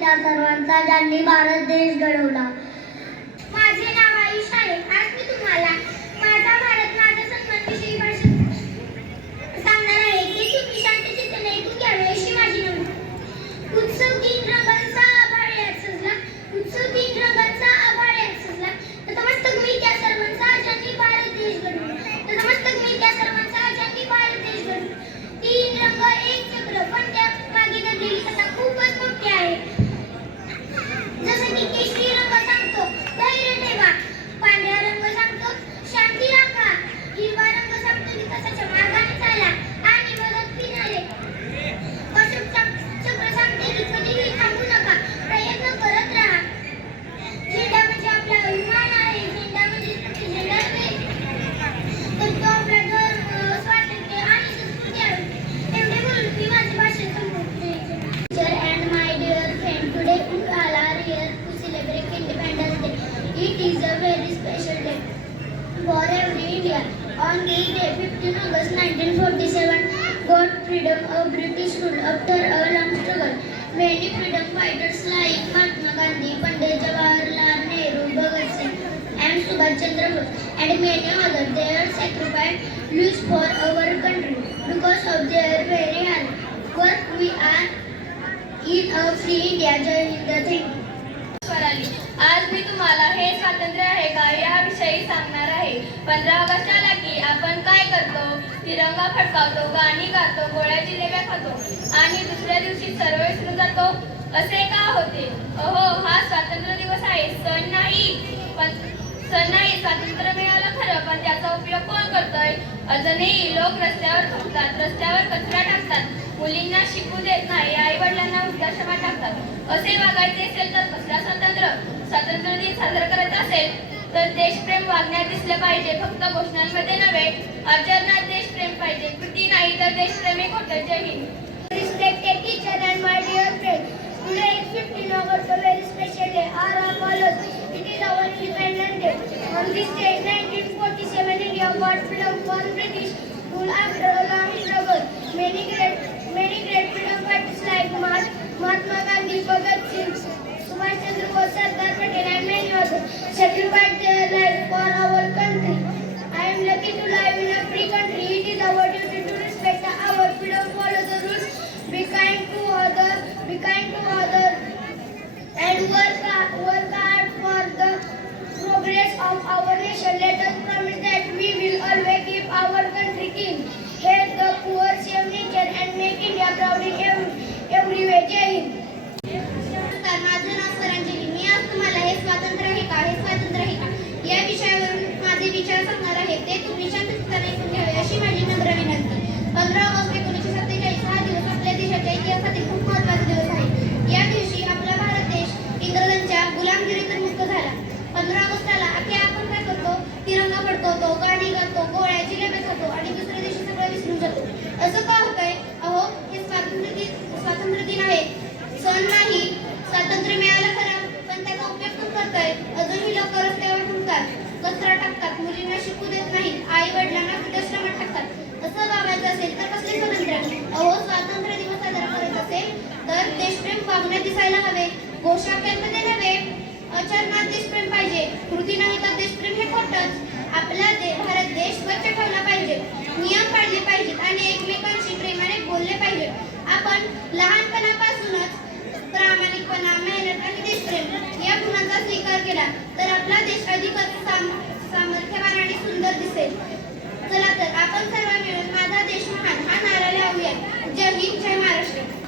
त्या सर्वांचा ज्यांनी भारत देश घडवला. माझे नाव आयुष आहे. आज मी तुम्हाला माझा भारत माझा सन्मान विषयी भाषण सांगणार आहे. ते तुम्ही शांतचित्ताने ऐकून घ्यावे अशी माझी विनंती. उत्सव तीन रंगांचा आभाळ यात सजला. उत्सव तीन रंगांचा आभाळ यात सजला. नतमस्तक मी त्या सर्वांचा ज्यांनी भारत देश घडवला. नतमस्तक मी त्या सर्वांचा ज्यांनी भारत देश घडवला. तीन रंग एक चक्र, पण त्या मागे दडलेली कथा खूपच मोठी आहे. जसं की केशरी रंग सांगतो धैर्य ठेवा, पांढरा रंग सांगतो शांती राखा, हिरवा रंग सांगतो विकासाच्या मार्गाने चाला आणि मदत फिराले, अशोक चक्र सांगते की कधीही थांबू नका, प्रयत्न करत राहा. झेंडा म्हणजे आपला अभिमान आहे. झेंडा म्हणजे झेंडा तर तो आपला धर्म, स्वातंत्र्य आणि संस्कृती आहे. एवढे बोलून मी माझे भाषण संपवते. Teacher and my dear friend, today we all are here to celebrate Independence Day. It is a very special day for every Indian. On this day, 15 August 1947, got freedom of British rule after a long struggle. Many freedom fighters like Mahatma Gandhi, Pandit Jawaharlal Nehru, Bhagat Singh, and Subhash Chandra Bose, and many others, their sacrifice lives for our country. Because of their very hard work, we are in a free India. Jai Hind. Thank you. आज मी तुम्हाला हे स्वातंत्र्य आहे का याविषयी सांगणार आहे. 15 August आला की आपण काय करतो? तिरंगा फडकावतो, गाणी गातो, गोळ्या जिलेब्या खातो आणि दुसऱ्या दिवशी सर्व विसरून जातो. असे का होते? अहो, हा स्वातंत्र्य दिवस आहे, सण नाही. स्वातंत्र्य मिळालं खरं, पण त्याचा उपयोग कोण करतोय? अजूनही लोक रस्त्यावर थुंकतात, रस्त्यावर कचरा टाकतात, मुलींना शिकू देत नाही, आई वडिलांना वृद्धाश्रमात टाकतात. असे वागायचे असेल तर कसला स्वातंत्र्य दिन साजरा करायचा असेल तर देशप्रेम वागण्यात दिसलं पाहिजे. फक्त घोषणांमध्ये नव्हे, आचरणात देशप्रेम पाहिजे. कृती नाही तर देशप्रेमी खोटं. जय Hind. Respected teacher and my dear friends, today is 15 August, a very special day. Our follows. It is our Independence Day. On this day, 1947, India got freedom from British rule after a long struggle. Many great freedom fighters like Mahatma Gandhi, Bhagat Singh, Subhash Chandra Bose, Sardar Patel, and many others sacrificed their life for our country. I am lucky to live in a free country. It is our duty to respect our freedom, follow the rules, be kind to others, and work hard for the progress of our nation. Let us promise that we will always keep our country clean, help the poor, save nature, and make India proud in every way. Jai Hind. माझं नाव स्वरांजली. मी आज तुम्हाला हे स्वातंत्र्य आहे का या विषयावरून माझे विचार सांगणार आहे. ते तुम्ही शांतचित्ताने ऐकून घ्यावे अशी माझी नम्र विनंती. 15 ऑगस्ट 1947 हा दिवस आपल्या देशाच्या इतिहासातील खूप महत्त्वाचा दिवस आहे. या दिवशी आपला भारत देश इंग्रजांच्या गुलामगिरीतून मुक्त झाला. 15 ऑगस्टला आपण काय करतो? तिरंगा फडकवतो, गाणी गातो, गोळ्या जिलेब्या खातो आणि दुसऱ्या दिवशी सगळं विसरून जातो. असं का होतंय? अहो, हे स्वातंत्र्य दिन आहे, सण नाही. स्वातंत्र्य मिळालं खरं, पण त्याचा उपयोग कोण करतोय? अजूनही लोक रस्त्यावर थुंकतात, कचरा टाकतात, मुलींना शिकू देत नाही, आई वडिलांना वृद्धाश्रमात टाकतात. असं वागायचं असेल तर कसले स्वातंत्र्य? अहो, स्वातंत्र्य दिवस साजरा करायचा असेल तर देशप्रेम वागण्यात दिसायला हवे. घोषवाक्यांमध्ये नव्हे, आचरणात देशप्रेम पाहिजे. कृती नाही तर देशप्रेम हे खोटंच. आपला भारत देश स्वच्छ ठेवला पाहिजे, नियम पाळले पाहिजेत आणि एकमेकांशी प्रेमाने बोलले पाहिजे. आपण लहानपणापासूनच प्रामाणिकपणा, मेहनत आणि देशप्रेम या गुणांचा स्वीकार केला तर आपला देश अधिकच सामर्थ्यवान आणि सुंदर दिसेल. चला तर आपण सर्व मिळून माझा देश महान हा नारा लावूया. जय हिंद, जय महाराष्ट्र.